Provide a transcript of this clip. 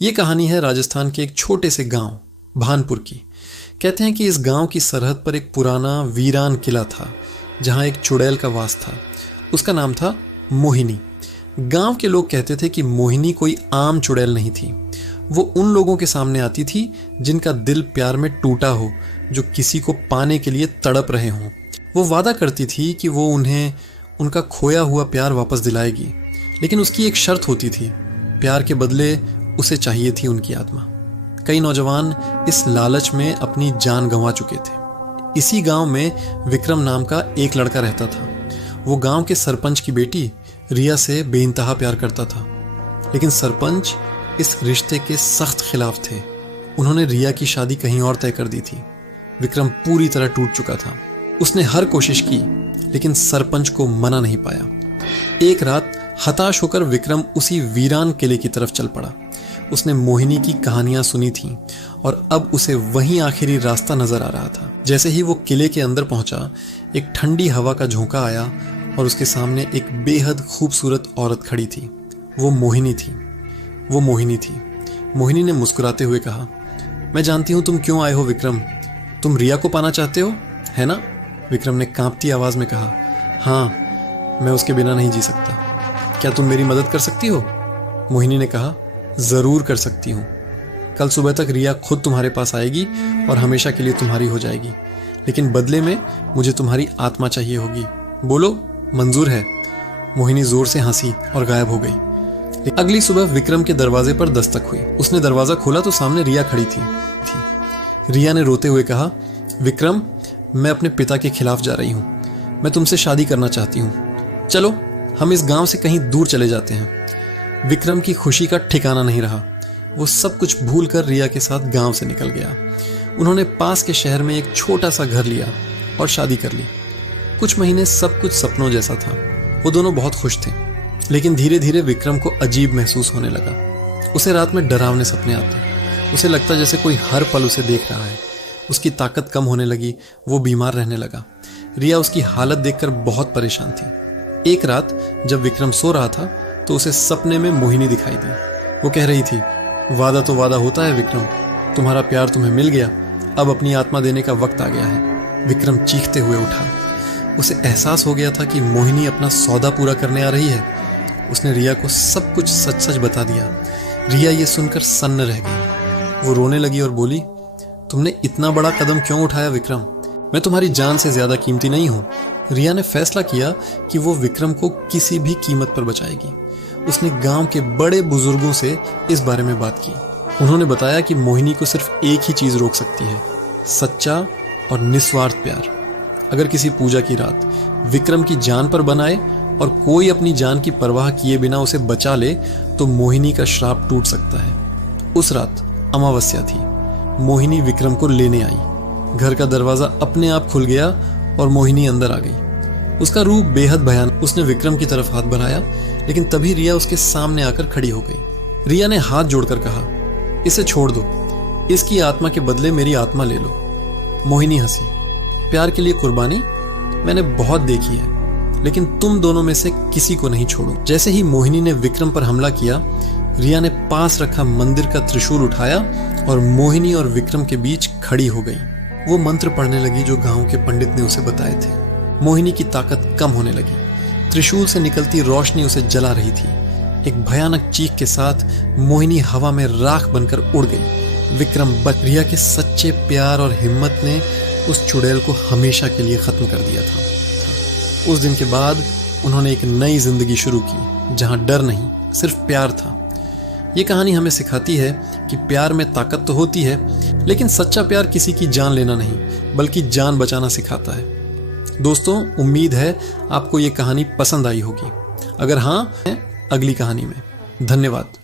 ये कहानी है राजस्थान के एक छोटे से गांव भानपुर की। कहते हैं कि इस गांव की सरहद पर एक पुराना वीरान किला था जहां एक चुड़ैल का वास था। उसका नाम था मोहिनी। गांव के लोग कहते थे कि मोहिनी कोई आम चुड़ैल नहीं थी। वो उन लोगों के सामने आती थी जिनका दिल प्यार में टूटा हो, जो किसी को पाने के लिए तड़प रहे हों। वो वादा करती थी कि वो उन्हें उनका खोया हुआ प्यार वापस दिलाएगी, लेकिन उसकी एक शर्त होती थी। प्यार के बदले उसे चाहिए थी उनकी आत्मा। कई नौजवान इस लालच में अपनी जान गंवा चुके थे। इसी गांव में विक्रम नाम का एक लड़का रहता था। वो गांव के सरपंच की बेटी रिया से बेइंतहा प्यार करता था, लेकिन सरपंच इस रिश्ते के सख्त खिलाफ थे। उन्होंने रिया की शादी कहीं और तय कर दी थी। विक्रम पूरी तरह टूट चुका था। उसने हर कोशिश की, लेकिन सरपंच को मना नहीं पाया। एक रात हताश होकर विक्रम उसी वीरान किले की तरफ चल पड़ा। उसने मोहिनी की कहानियां सुनी थीं और अब उसे वहीं आखिरी रास्ता नजर आ रहा था। जैसे ही वो किले के अंदर पहुंचा, एक ठंडी हवा का झोंका आया और उसके सामने एक बेहद खूबसूरत औरत खड़ी थी। वो मोहिनी थी। मोहिनी ने मुस्कुराते हुए कहा, मैं जानती हूं तुम क्यों आए हो विक्रम। तुम रिया को पाना चाहते हो, है ना? विक्रम ने कांपती आवाज में कहा, हाँ, मैं उसके बिना नहीं जी सकता। क्या तुम मेरी मदद कर सकती हो? मोहिनी ने कहा, जरूर कर सकती हूँ। कल सुबह तक रिया खुद तुम्हारे पास आएगी और हमेशा के लिए तुम्हारी हो जाएगी, लेकिन बदले में मुझे तुम्हारी आत्मा चाहिए होगी। बोलो, मंजूर है? मोहिनी जोर से हंसी और गायब हो गई। अगली सुबह विक्रम के दरवाजे पर दस्तक हुई। उसने दरवाजा खोला तो सामने रिया खड़ी थी। रिया ने रोते हुए कहा, विक्रम, मैं अपने पिता के खिलाफ जा रही हूँ। मैं तुमसे शादी करना चाहती हूँ। चलो हम इस गांव से कहीं दूर चले जाते हैं। विक्रम की खुशी का ठिकाना नहीं रहा। वो सब कुछ भूलकर रिया के साथ गांव से निकल गया। उन्होंने पास के शहर में एक छोटा सा घर लिया और शादी कर ली। कुछ महीने सब कुछ सपनों जैसा था। वो दोनों बहुत खुश थे, लेकिन धीरे धीरे विक्रम को अजीब महसूस होने लगा। उसे रात में डरावने सपने आते। उसे लगता जैसे कोई हर पल उसे देख रहा है। उसकी ताकत कम होने लगी। वो बीमार रहने लगा। रिया उसकी हालत देखकर बहुत परेशान थी। एक रात जब विक्रम सो रहा था तो उसे सपने में मोहिनी दिखाई दी। वो कह रही थी, वादा तो वादा होता है विक्रम, तुम्हारा प्यार तुम्हें मिल गया, अब अपनी आत्मा देने का वक्त आ गया है। विक्रम चीखते हुए उठा। उसे एहसास हो गया था कि मोहिनी अपना सौदा पूरा करने आ रही है। उसने रिया को सब कुछ सच सच बता दिया। रिया ये सुनकर सन्न रह गई। वो रोने लगी और बोली, तुमने इतना बड़ा कदम क्यों उठाया विक्रम? मैं तुम्हारी जान से ज्यादा कीमती नहीं हूं। रिया ने फैसला किया कि वो विक्रम को किसी भी कीमत पर बचाएगी। उसने गांव के बड़े बुजुर्गों से इस बारे में बात की। उन्होंने बताया कि मोहिनी को सिर्फ एक ही चीज रोक सकती है, सच्चा और निस्वार्थ प्यार। अगर किसी पूजा की रात विक्रम की जान पर बनाए और कोई अपनी जान की परवाह किए बिना उसे बचा ले, तो मोहिनी का श्राप टूट सकता है। उस रात अमावस्या थी। मोहिनी विक्रम को लेने आई। घर का दरवाजा अपने आप खुल गया और मोहिनी अंदर आ गई। उसका रूप बेहद भयानक। उसने विक्रम की तरफ हाथ बढ़ाया, लेकिन तभी रिया उसके सामने आकर खड़ी हो गई। रिया ने हाथ जोड़कर कहा, इसे छोड़ दो, इसकी आत्मा के बदले मेरी आत्मा ले लो। मोहिनी हंसी। प्यार के लिए कुर्बानी मैंने बहुत देखी है, लेकिन तुम दोनों में से किसी को नहीं छोड़ू। जैसे ही मोहिनी ने विक्रम पर हमला किया, रिया ने पास रखा मंदिर का त्रिशूल उठाया और मोहिनी और विक्रम के बीच खड़ी हो गई। वो मंत्र पढ़ने लगी जो गांव के पंडित ने उसे बताए थे। मोहिनी की ताकत कम होने लगी। त्रिशूल से निकलती रोशनी उसे जला रही थी। एक भयानक चीख के साथ मोहिनी हवा में राख बनकर उड़ गई। विक्रम बच। रिया के सच्चे प्यार और हिम्मत ने उस चुड़ैल को हमेशा के लिए खत्म कर दिया था। उस दिन के बाद उन्होंने एक नई जिंदगी शुरू की, जहां डर नहीं, सिर्फ प्यार था। ये कहानी हमें सिखाती है कि प्यार में ताकत तो होती है, लेकिन सच्चा प्यार किसी की जान लेना नहीं, बल्कि जान बचाना सिखाता है। दोस्तों, उम्मीद है आपको ये कहानी पसंद आई होगी। अगर हाँ, अगली कहानी में। धन्यवाद।